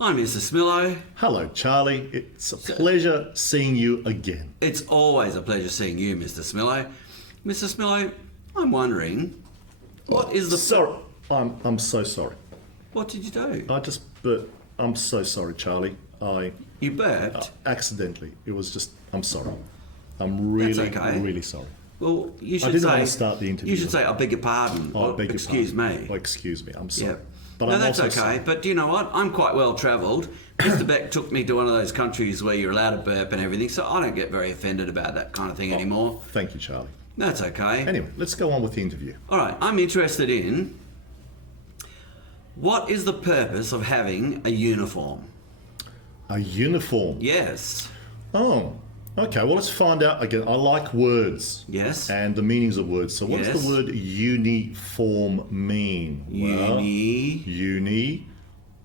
I'm Mr. Smilo. Hello, Charlie. It's a pleasure seeing you again. It's always a pleasure seeing you, Mr. Smilo. Mr. Smilo, I'm wondering, what is the... Sorry, I'm so sorry. What did you do? I'm so sorry, Charlie. You burped? Accidentally. It was just, I'm sorry. I'm really, That's okay. really sorry. Well, you should I didn't say... want to start the interview. You should say, I beg your pardon, Oh, I or beg your excuse pardon. me. Oh, excuse me, I'm sorry. Yeah. But No, I'm that's also okay. sorry. But do you know what? I'm quite well travelled. Mr. Beck took me to one of those countries where you're allowed to burp and everything, so I don't get very offended about that kind of thing anymore. Thank you, Charlie. That's okay. Anyway, let's go on with the interview. All right, I'm interested in what is the purpose of having a uniform? A uniform. Yes. Oh, okay. Well, let's find out again. I like words. Yes. And the meanings of words. So what Yes. does the word uniform mean? Uni.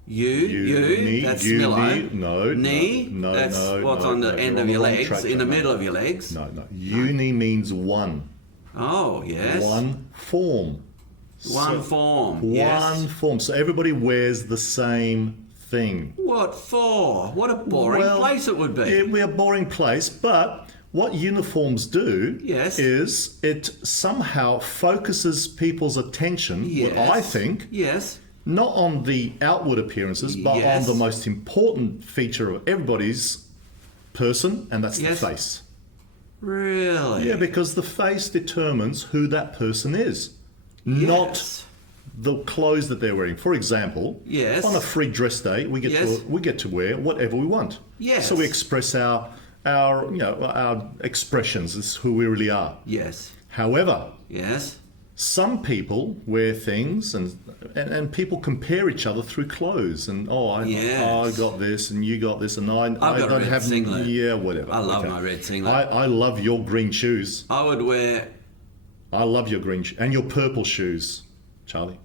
That's Smilo. No, That's no, what's no, on the no, end you're of on your the wrong legs, track, in the no. middle of your legs. No. Uni means one. Oh, yes. One form. One form. Yes. One form. So everybody wears the same thing. What for? What a boring place it would be. It would be a boring place, but what uniforms do Yes. is it somehow focuses people's attention, Yes. what I think, Yes. not on the outward appearances, but Yes. on the most important feature of everybody's person, and that's Yes. the face. Really? Yeah, because the face determines who that person is, Yes. not the clothes that they're wearing. For example, Yes. on a free dress day, we get Yes. to wear whatever we want. Yes. So we express our expressions as who we really are. Yes. However, Yes. some people wear things and people compare each other through clothes and I got this and you got this and I got a don't red have singlet. Yeah, whatever. I love my red singlet. I love your green shoes. I would wear... I love your green and your purple shoes, Charlie.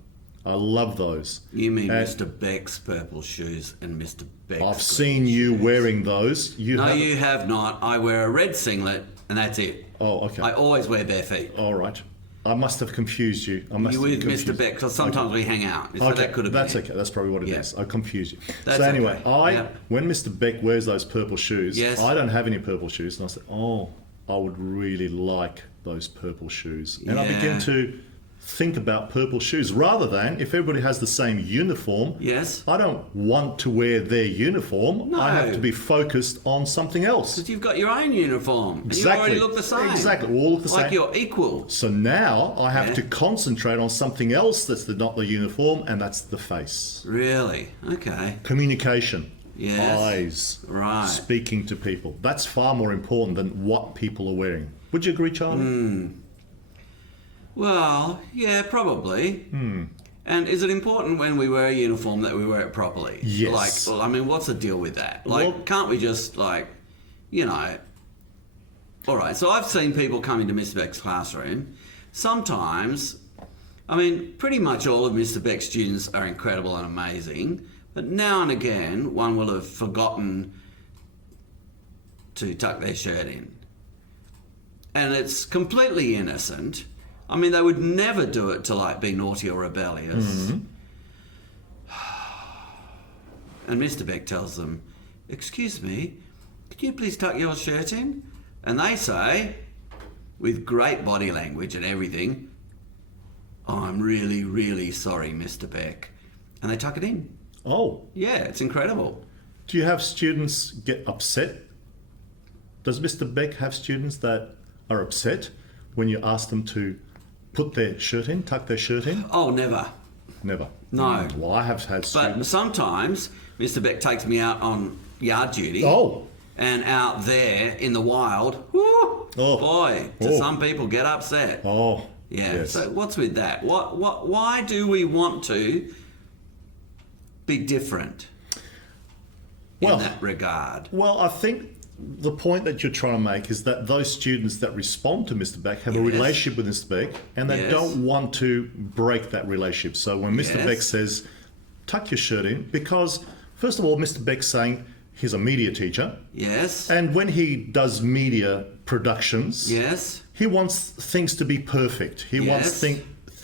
I love those. You mean And Mr. Beck's purple shoes and Mr. Beck's... I've seen you wearing those. No, you have not. I wear a red singlet and that's it. Oh, okay. I always wear bare feet. All right. I must have confused you. You with Mr. Beck, because sometimes we hang out. So Okay, that could have been that's it. okay. That's probably what it Yeah. is. I confused you. That's So anyway, okay. Yeah. when Mr. Beck wears those purple shoes, Yes. I don't have any purple shoes, and I said, "Oh, I would really like those purple shoes." And I began Yeah. to think about purple shoes rather than if everybody has the same uniform. Yes. I don't want to wear their uniform. No. I have to be focused on something else. Because you've got your own uniform. And Exactly. you already look the same. Exactly. We all look the like same. you're equal. So now I have Yeah. to concentrate on something else that's not the uniform, and that's the face. Really? Okay. Communication. Yes. Eyes. Right. Speaking to people. That's far more important than what people are wearing. Would you agree, Charlie? Well, yeah, probably. And is it important when we wear a uniform that we wear it properly? Yes. Like, well, I mean, what's the deal with that? Like, Well- can't we just, like, you know... All right, so I've seen people come into Mr. Beck's classroom. Sometimes, I mean, pretty much all of Mr. Beck's students are incredible and amazing, but now and again, one will have forgotten to tuck their shirt in. And it's completely innocent. I mean, they would never do it to, like, be naughty or rebellious. And Mr. Beck tells them, "Excuse me, could you please tuck your shirt in?" And they say, with great body language and everything, "Oh, I'm really, really sorry, Mr. Beck." And they tuck it in. Oh, Yeah, it's incredible. do you have students get upset? Does Mr. Beck have students that are upset when you ask them to put their shirt in, tuck their shirt in? Oh, never. Never. No. Well, I have had But students. sometimes Mr. Beck takes me out on yard duty. Oh. And out there in the wild, whoo, Oh. boy, Oh. some people get upset. Oh. Yeah. Yes. So what's with that? Why do we want to be different Well- in that regard? Well, I think the point that you're trying to make is that those students that respond to Mr. Beck have a Yes. relationship with Mr. Beck and they Yes. don't want to break that relationship. So when Mr. Yes. Beck says, tuck your shirt in, because first of all, Mr. Beck's saying he's a media teacher. Yes. And when he does media productions, Yes. he wants things to be perfect. He wants Yes.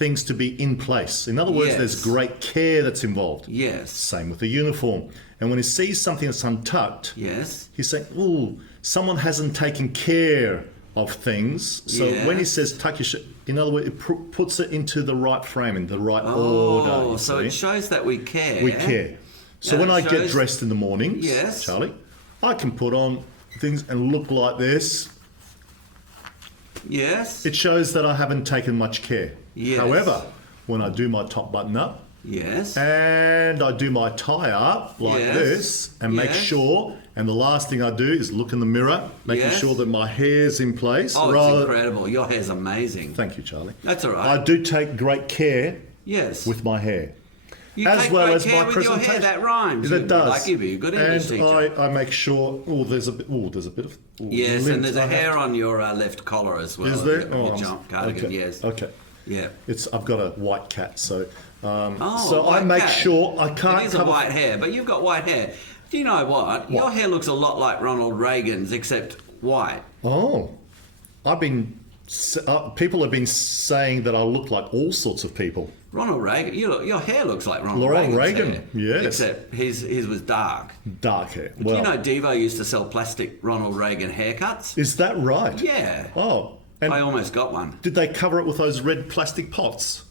things to be in place. In other words, Yes. there's great care that's involved. Yes. Same with the uniform. And when he sees something that's untucked, Yes. he's saying, "Ooh, someone hasn't taken care of things." So when he Yes. says tuck your shirt, in other words, it puts it into the right frame, in the right Oh, order. You so see? it shows that we care. We care. So And when it I get shows- dressed in the mornings, Yes. Charlie, I can put on things and look like this. Yes. It shows that I haven't taken much care. Yes. However, when I do my top button up Yes. and I do my tie up like Yes. this and make Yes. sure, and the last thing I do is look in the mirror, making Yes. sure that my hair's in place. Oh, it's incredible. Your hair's amazing. Thank you, Charlie. That's all right. I do take great care Yes. with my hair. You as take well great as care my with your hair. presentation. That rhymes. It does. Like you'd be a good English and teacher. I make sure. Oh, there's a bit of. Yes, lint and there's I a have hair to- on your left collar as well. Is there? Your I'm- jump cardigan. okay. Yes. Okay. Yeah. I've got a white cat, so Oh, so I white make cat. sure I can't It is a cover. white hair, but you've got white hair. Do you know what? Your hair looks a lot like Ronald Reagan's, except white. Oh, I've been. People have been saying that I look like all sorts of people. Ronald Reagan, your hair looks like Ronald Ronald Reagan's Reagan, hair, yes. Except his was dark. Dark hair. Do Well, you know Devo used to sell plastic Ronald Reagan haircuts? is that right? Yeah. Oh, and I almost got one. did they cover it with those red plastic pots?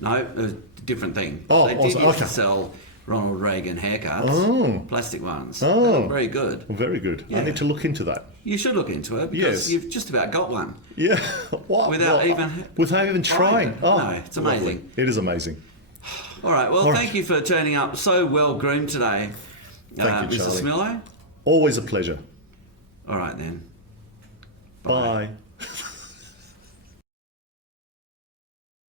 No, it was a different thing. Oh, they did awesome. used to Okay. sell Ronald Reagan haircuts. Oh. Plastic ones. Oh. They look very good. Very good. Yeah. I need to look into that. You should look into it because Yes. you've just about got one. Yeah. What? Without even trying. trying. Oh, No, it's lovely. amazing. It is amazing. All right. Well, All right. thank you for turning up so well groomed today, Thank you, Mr. Charlie. Smilo. Always a pleasure. All right then. Bye.